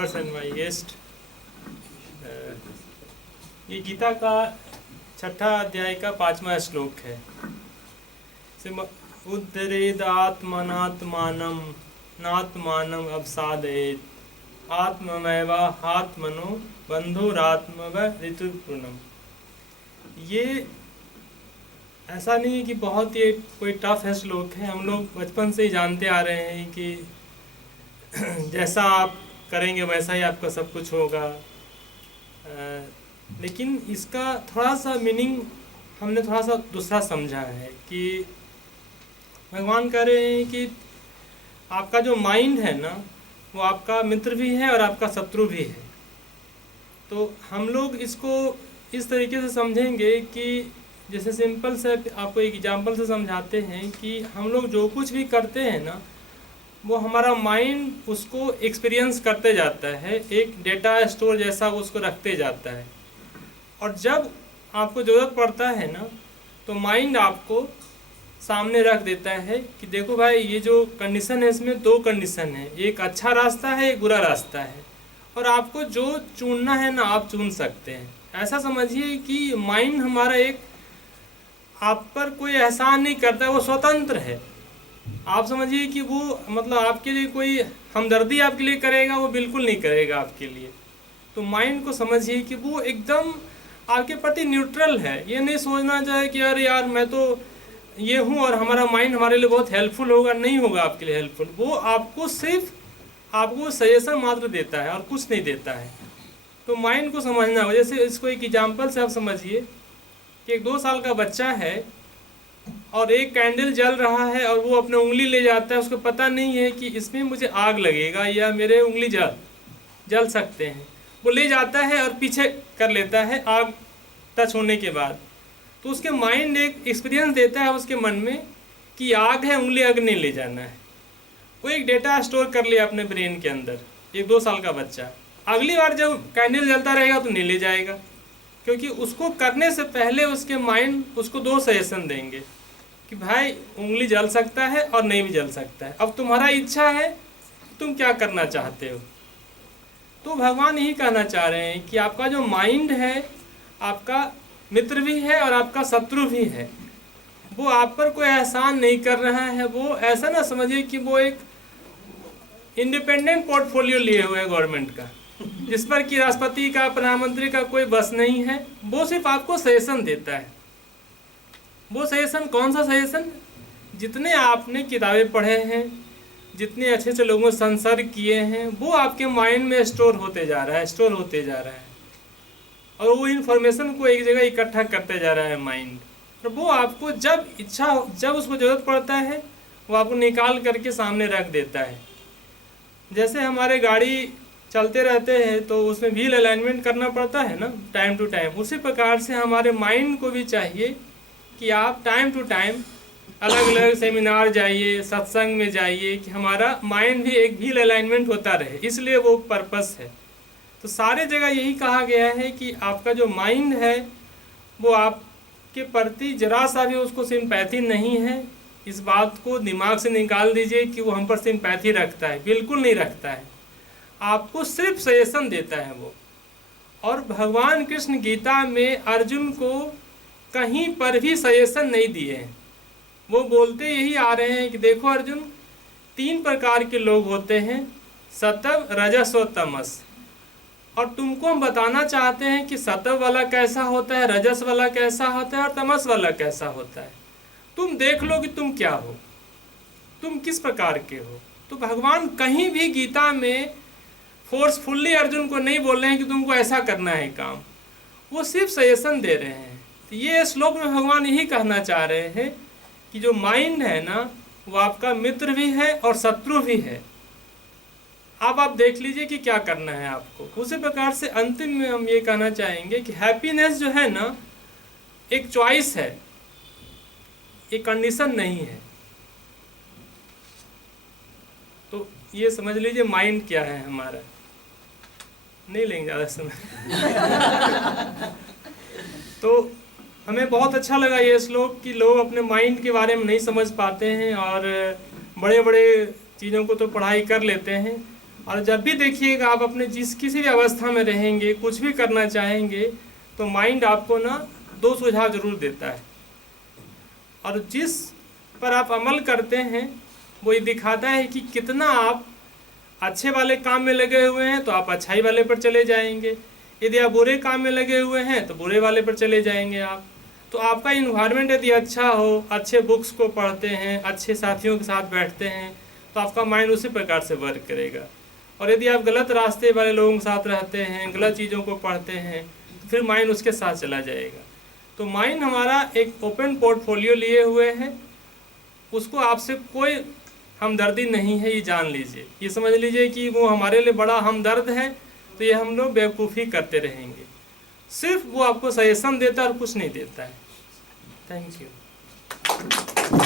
Members and my guest, ये गीता का छठा अध्याय का 5वां श्लोक है। उद्धरेदात्मनात्मानं नात्मानं अवसादयेत् आत्ममेवात्मनो बन्धुरात्मवरितुर्पूर्णम्। ये ऐसा नहीं है कि बहुत ये कोई टफ है श्लोक है। हम लोग बचपन से ही जानते आ रहे हैं कि जैसा आप करेंगे वैसा ही आपका सब कुछ होगा, लेकिन इसका थोड़ा सा मीनिंग हमने थोड़ा सा दूसरा समझा है कि भगवान कह रहे हैं कि आपका जो माइंड है ना, वो आपका मित्र भी है और आपका शत्रु भी है। तो हम लोग इसको इस तरीके से समझेंगे कि जैसे सिंपल से आपको एक एग्जांपल से समझाते हैं कि हम लोग जो कुछ भी करते हैं ना, वो हमारा माइंड उसको एक्सपीरियंस करते जाता है, एक डेटा स्टोर जैसा उसको रखते जाता है। और जब आपको ज़रूरत पड़ता है ना, तो माइंड आपको सामने रख देता है कि देखो भाई, ये जो कंडीशन है इसमें दो कंडीशन है, एक अच्छा रास्ता है, एक बुरा रास्ता है, और आपको जो चुनना है ना आप चुन सकते हैं। ऐसा समझिए कि माइंड हमारा एक आप पर कोई एहसान नहीं करता है, वो स्वतंत्र है। आप समझिए कि वो मतलब आपके लिए कोई हमदर्दी आपके लिए करेगा, वो बिल्कुल नहीं करेगा आपके लिए। तो माइंड को समझिए कि वो एकदम आपके प्रति न्यूट्रल है। ये नहीं सोचना चाहे कि अरे यार मैं तो ये हूँ और हमारा माइंड हमारे लिए बहुत हेल्पफुल होगा, नहीं होगा आपके लिए हेल्पफुल। वो आपको सिर्फ आपको सजेशन मात्र देता है और कुछ नहीं देता है। तो माइंड को समझना हो। जैसे इसको एक एग्जाम्पल से आप समझिए कि एक 2 साल का बच्चा है और एक कैंडल जल रहा है और वो अपने उंगली ले जाता है, उसको पता नहीं है कि इसमें मुझे आग लगेगा या मेरे उंगली जल सकते हैं। वो ले जाता है और पीछे कर लेता है आग टच होने के बाद। तो उसके माइंड एक एक्सपीरियंस देता है उसके मन में कि आग है, उंगली आग नहीं ले जाना है। वो एक डेटा स्टोर कर लिया अपने ब्रेन के अंदर, एक 2 साल का बच्चा। अगली बार जब कैंडल जलता रहेगा तो नहीं ले जाएगा, क्योंकि उसको करने से पहले उसके माइंड उसको 2 सजेशन देंगे कि भाई उंगली जल सकता है और नहीं भी जल सकता है। अब तुम्हारा इच्छा है, तुम क्या करना चाहते हो। तो भगवान यही कहना चाह रहे हैं कि आपका जो माइंड है, आपका मित्र भी है और आपका शत्रु भी है। वो आप पर कोई एहसान नहीं कर रहा है। वो ऐसा ना समझिए कि वो एक इंडिपेंडेंट पोर्टफोलियो लिए हुए है गवर्नमेंट का, जिस पर कि राष्ट्रपति का, प्रधानमंत्री का कोई बस नहीं है। वो सिर्फ आपको सजेशन देता है। वो सजेशन कौन सा सजेशन? जितने आपने किताबें पढ़े हैं, जितने अच्छे अच्छे लोगों ने संसर्ग किए हैं, वो आपके माइंड में स्टोर होते जा रहा है, और वो इन्फॉर्मेशन को एक जगह इकट्ठा करते जा रहा है माइंड। और वो आपको जब जब उसको ज़रूरत पड़ता है, वो आपको निकाल करके सामने रख देता है। जैसे हमारे गाड़ी चलते रहते हैं तो उसमें व्हील अलाइनमेंट करना पड़ता है ना टाइम टू टाइम, उसी प्रकार से हमारे माइंड को भी चाहिए कि आप टाइम टू टाइम अलग अलग सेमिनार जाइए, सत्संग में जाइए, कि हमारा माइंड भी एक व्हील अलाइनमेंट होता रहे। इसलिए वो पर्पस है। तो सारे जगह यही कहा गया है कि आपका जो माइंड है वो आपके प्रति जरा सा भी उसको सिंपैथी नहीं है। इस बात को दिमाग से निकाल दीजिए कि वो हम पर सिंपैथी रखता है, बिल्कुल नहीं रखता है। आपको सिर्फ सजेशन देता है वो। और भगवान कृष्ण गीता में अर्जुन को कहीं पर भी सजेशन नहीं दिए हैं। वो बोलते यही आ रहे हैं कि देखो अर्जुन, 3 प्रकार के लोग होते हैं, सत्व, रजस और तमस। और तुमको हम बताना चाहते हैं कि सत्व वाला कैसा होता है, रजस वाला कैसा होता है और तमस वाला कैसा होता है। तुम देख लो कि तुम क्या हो, तुम किस प्रकार के हो। तो भगवान कहीं भी गीता में फोर्सफुल्ली अर्जुन को नहीं बोल रहे हैं कि तुमको ऐसा करना है काम, वो सिर्फ सजेशन दे रहे हैं। तो ये श्लोक में भगवान यही कहना चाह रहे हैं कि जो माइंड है ना, वो आपका मित्र भी है और शत्रु भी है। अब आप देख लीजिए कि क्या करना है आपको। उसी प्रकार से अंतिम में हम ये कहना चाहेंगे कि हैप्पीनेस जो है ना, एक चॉइस है, एक कंडीशन नहीं है। तो ये समझ लीजिए माइंड क्या है हमारा। नहीं लेंगे ज़्यादा समय। तो हमें बहुत अच्छा लगा ये श्लोक कि लोग अपने माइंड के बारे में नहीं समझ पाते हैं और बड़े बड़े चीज़ों को तो पढ़ाई कर लेते हैं, और जब भी देखिएगा आप अपने किसी भी अवस्था में रहेंगे, कुछ भी करना चाहेंगे, तो माइंड आपको ना 2 सुझाव जरूर देता है, और जिस पर आप अमल करते हैं वो ये दिखाता है कि कितना आप अच्छे वाले काम में लगे हुए हैं, तो आप अच्छाई वाले पर चले जाएंगे। यदि आप बुरे काम में लगे हुए हैं तो बुरे वाले पर चले जाएंगे आप। तो आपका इन्वायरमेंट यदि अच्छा हो, अच्छे बुक्स को पढ़ते हैं, अच्छे साथियों के साथ बैठते हैं, तो आपका माइंड उसी प्रकार से वर्क करेगा। और यदि आप गलत रास्ते वाले लोगों के साथ रहते हैं, गलत चीज़ों को पढ़ते हैं, तो फिर माइंड उसके साथ चला जाएगा। तो माइंड हमारा एक ओपन पोर्टफोलियो लिए हुए है, उसको आपसे कोई हमदर्दी नहीं है, ये जान लीजिए। ये समझ लीजिए कि वो हमारे लिए बड़ा हमदर्द है, तो ये हम लोग बेवकूफ़ी करते रहेंगे। सिर्फ वो आपको सजेशन देता है और कुछ नहीं देता है। Thank you.